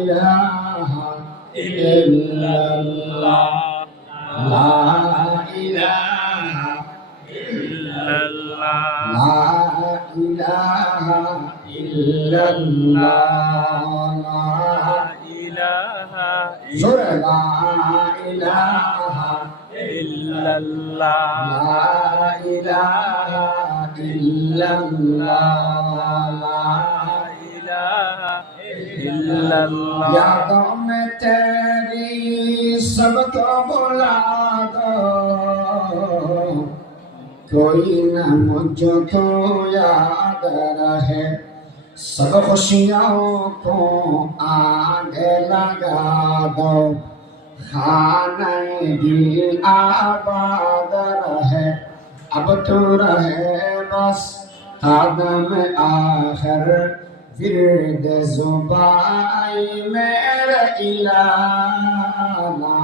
ইলাহা ইল্লাল্লাহ লা ইলাহা ইল্লাল্লাহ লা ইলাহা ইল্লাল্লাহ লা ইলাহা ইল্লাল্লাহ লা ইলাহা इल्लल्लाह यादों में तेरी सबको बुला दो कोई न मुझको याद रहे सब खुशियों को आगे लगा दो खाने दिल आबाद रहे अब तो रहे बस कदम आखिर विरद ज़ुबाई मेरा इलाहा ला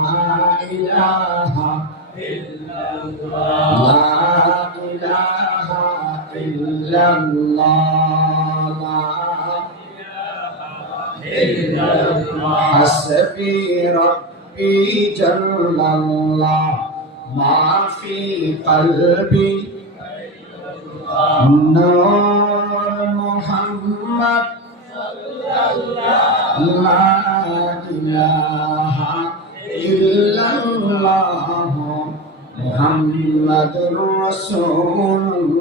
इलाहा इल्लल्लाह ला इलाहा इल्लल्लाह ला इलाहा इल्लल्लाह हस्बी रब्बी जल्लल्लाह मा फी क़ल्बी नूर मुहम्मद ला इलाहा इल्लल्लाह मुहम्मदुर रसूलुल्लाह।